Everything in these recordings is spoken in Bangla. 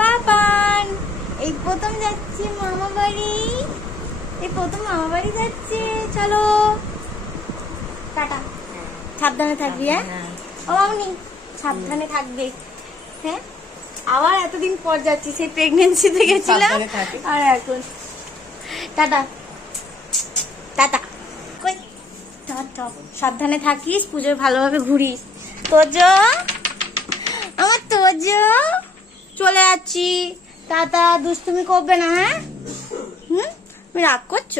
পাপান এই প্রথম যাচ্ছি মামা বাড়ি। এই প্রথম মামা বাড়ি যাচ্ছে চলো। টাটা। সাবধানে থাকবি হ্যাঁ? ও মামনি সাবধানে থাকবে। হ্যাঁ? আবার এতদিন পর যাচ্ছি সেই প্রেগনেন্সিতে গেছিলাম। আর এখন? টাটা। টাটা। কই? টাটা সাবধানে থাকিস পুজোয় ভালোভাবে ঘুরিস। তোজো? আমার তোজো? চলে যাচ্ছি। টাটা দুষ্টুমি করবে না হ্যাঁ? হুম? তুমি রাগ করছ?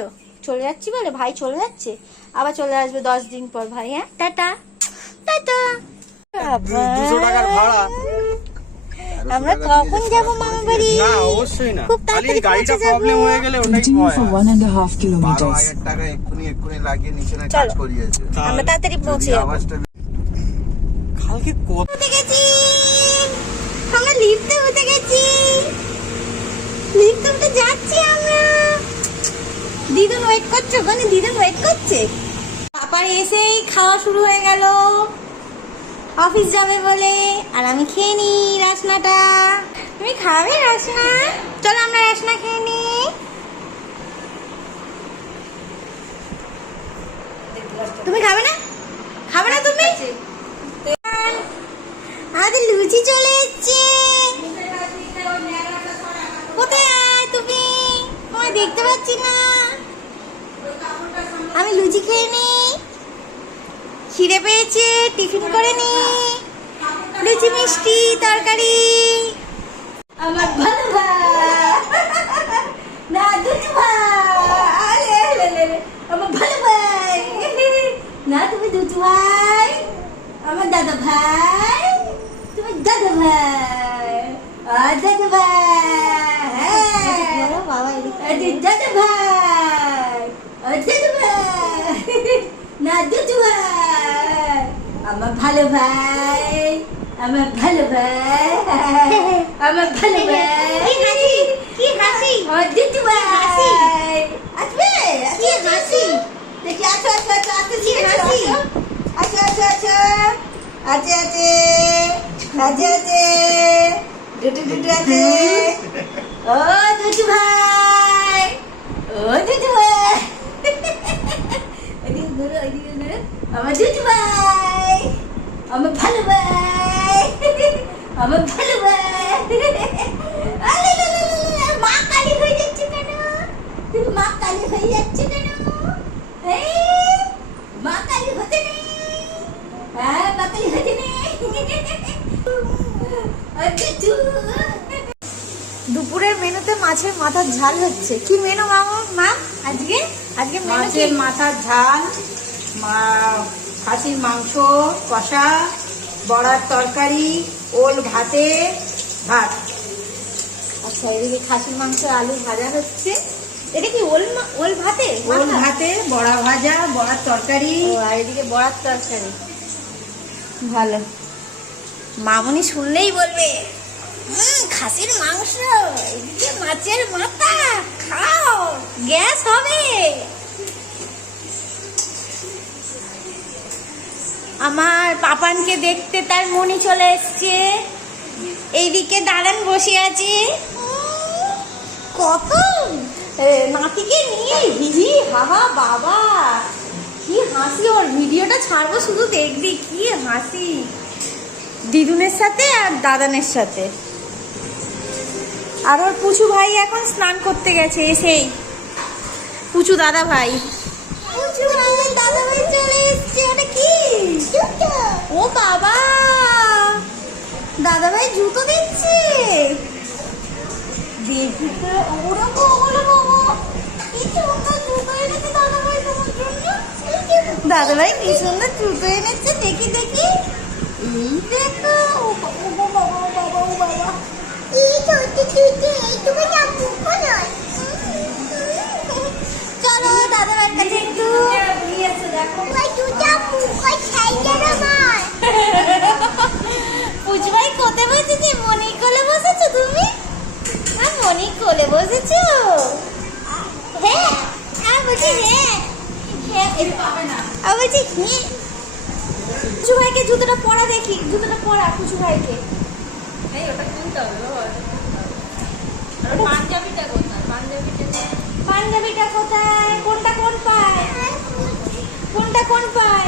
চলে যাচ্ছি বলে? ভাই চলে যাচ্ছে? আবার চলে আসবে দশ দিন পর ভাই হ্যাঁ? টাটা। টাটা। দুশো টাকার ভাড়া। আমরা কখন যাব মামা বাড়ি না অবশ্যই না। খুব তাড়াতাড়ি গাড়িটা পৌঁছে যাব। প্রবলেম হয়ে গেলে ওটাই ভয়। for one and a half kilometers. টাকা এক্ষুনি এক্ষুনি লাগিয়ে নিচে না কাজ করিয়েছে আমরা তাড়াতাড়ি পৌঁছে কালকে কত উঠে গেছি আমরা লিফটে উঠে গেছি লিফটে উঠে যাচ্ছি আমরা। দিদুন ওয়েট করছে, ওখানে দিদুন ওয়েট করছে। পাপার এসেই খাওয়া শুরু হয়ে গেল। অফিস যাবে বলে, আর আমি খেয়ে নি রাসনাটা। তুমি খাবে রাসনা? চলো আমরা রাসনা খেয়ে নি তুমি খাবে না খাবে না তুমি আমাদের লুচি চলে এসছে কোথায় তুমি তোমায় দেখতে পাচ্ছি না আমি খেয়ে নি। খিদে পেয়েছে টিফিন করে নি। লুচি মিষ্টি তরকারি। আমার ভালো ভাই না দুধ ভাই। আমার ভালো ভাই। না তুমি দুধ ভাই। আমার দাদা ভাই। তুমি দাদা ভাই। আর দাদা ভাই। দাদা ভাই আর দাদা ভাই না দুধ ভাই আমার ভালো ভাই আমার ভালো ভাই আমার ভালো ভাই। কি হাসি? আমার দুধ ভাই। আসবে? কি হাসি? দেখি আসো আসো আসো আসো কি হাসি? আসো। আসো আসো আছে আছে আছে আছে দুটু দুটু আছে ও দুটু ভাই। ও দুটু ভাই। এদিকে ঘুরো এদিকে ঘুরো। আমার দুটু ভাই। আমার ভালো ভাই আমার ভালো মা কালী হয়ে যাচ্ছে কেন তুমি মা কালী হয়ে যাচ্ছে কেন মা কালী হতে নেই হ্যাঁ মা কালী হতে নেই দুপুরের মেনুতে মাছের মাথার ঝাল হচ্ছে। কি মেনু মামা? মা আজকে? আজকে মাছের মাথার ঝাল মা- খাসির মাংস কষা বড়ার তরকারি ওল ভাতে ভাত। আচ্ছা এদিকে খাসির মাংস আলু ভাজা হচ্ছে। এটা কি ওল ওল ভাতে? ওল ভাতে বড়া ভাজা বড়ার তরকারি। ও আর এদিকে বড়ার তরকারি। ভালো। মামনি শুনলেই বলবে "হুম, খাসির মাংস এদিকে মাছের মাথা খাও গ্যাস হবে। আমার পাপানকে দেখতে তার মনি চলে এসছে। এইদিকে দাঁড়ান, বসে আছে। কত নাতিকে নিয়ে হিহি হাহা বাবা। কি হাসি, ওর ভিডিওটা ছাড়বো শুধু দেখবি। কি হাসি। দিদুনের সাথে আর দাদানের সাথে। আর ওর পুচু ভাই এখন স্নান করতে গেছে, এসেই। পুচু দাদা ভাই। ও বাবা! দাদা ভাই জুতো দিচ্ছে। দেখি ওরা কি সুন্দর জুতো এনেছে দেখি দেখি। এই দেখো বাবা, বাবা বাবা বসেছো? হ্যাঁ বলছি হ্যাঁ। হ্যাঁ বলছি হ্যাঁ ভাইকে জুতোটা পরা দেখি জুতোটা পরা পুচু ভাইকে। পাঞ্জাবিটা কোথায়? কোনটা কোন পায়? কোনটা কোন পায়?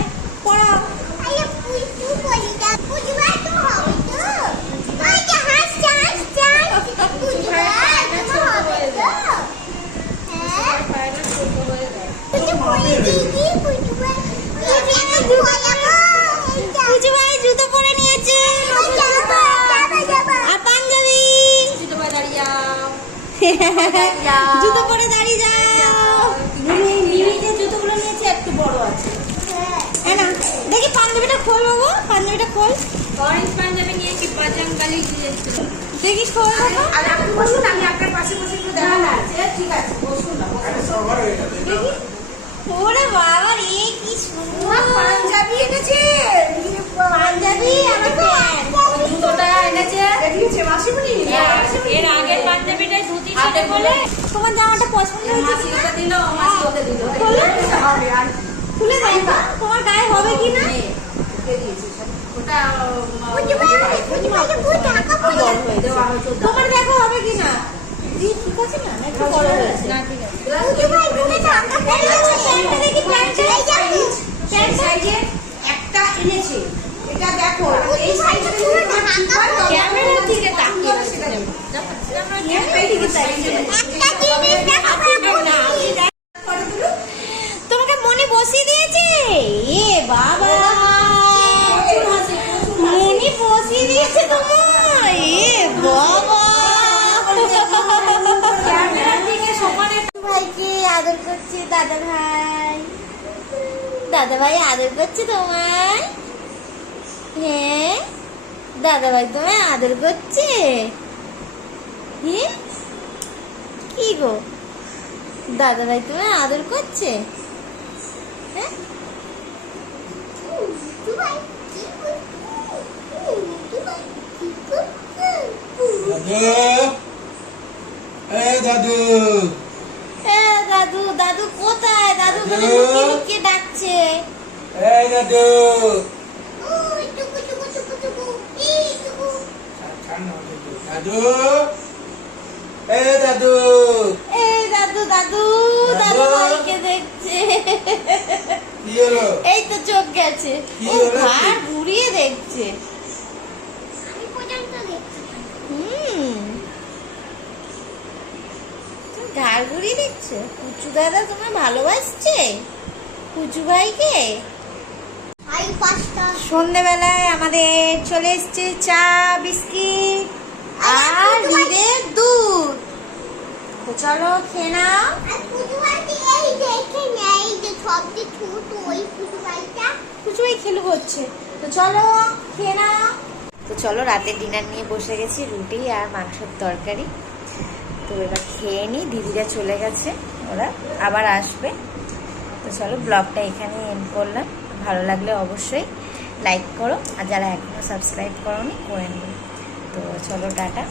জুতো পরে নিয়েছে। আর পাঞ্জাবি। জুতো পরে দাঁড়িয়ে যাও। জুতো পরে দাঁড়িয়ে যাও নিমিতে জুতোগুলো নিয়েছে একটু বড় আছে। হ্যাঁ না দেখি পাঞ্জাবিটা খোল বাবু পাঞ্জাবিটা খোল। অরেঞ্জ পাঞ্জাবি নিয়েছি বাজাঙ্গালি দিয়েছিল দেখি খোল বাবু। আর আপনি বসুন আমি আপনার পাশে বসে একটু দেখা না আছে। ঠিক আছে বসুন। না বসুন। ওরে বাবা রে কি সুন্দর পাঞ্জাবি এনেছে পাঞ্জাবি আমার প্যান্ট জুতোটা এনেছে এনেছে মাসিমণি এর আগের পাঞ্জাবিটাই ধুতি ছিল বলে তোমার জামাটা পছন্দ হয়েছে মাসি ওকে দিল মাসি ওকে দিল খোলো হবে আর খুলে দেখো তোমার গায়ে হবে কি না ওটা তোমার দেখো হবে কি না না না তোমাকে মনে বসিয়ে দিয়েছে? এ বাবা। মনি বসিয়ে দিয়েছে তোমার এ বাবা। সমানে ভাইকে আদর করছে, দাদা ভাই। দাদা ভাই আদর করছে তোমায়? হ্যাঁ? দাদা ভাই তোমায় আদর করছে? কি গো? দাদা ভাই তোমায় আদর করছে? হ্যাঁ? দাদু? এ, দাদু দাদু কোথায়? দাদু লুকিয়ে ডাকছে। দাদু। দাদু এই দাদু? এই দাদু। দাদু দাদু। ভাইকে দেখছে। কি হলো? এই তো চোখ গেছে। কি ও? ঘাড় ঘুরিয়ে দেখছে হুম ঘুরিয়ে দেখছ কুচু দাদা তোমার ভালোবাসছে? কুচু ভাইকে? সন্ধ্যেবেলায় আমাদের চলে এসছে চা বিস্কিট আর দুধের দুধ। তো চলো খেয়ে নাও। কুচু ভাই খেলু হচ্ছে। তো চলো খেয়ে নাও। তো চলো রাতের ডিনার নিয়ে বসে গেছি রুটি আর মাংসের তরকারি। তো এবার খেয়ে নিই দিদিরা চলে গেছে, ওরা আবার আসবে। তো চলো ব্লগটা এখানে এন্ড করলাম। ভালো লাগলে অবশ্যই লাইক করো, আর যারা এখনও সাবস্ক্রাইব করো নি করে নেবে তো চলো টাটা।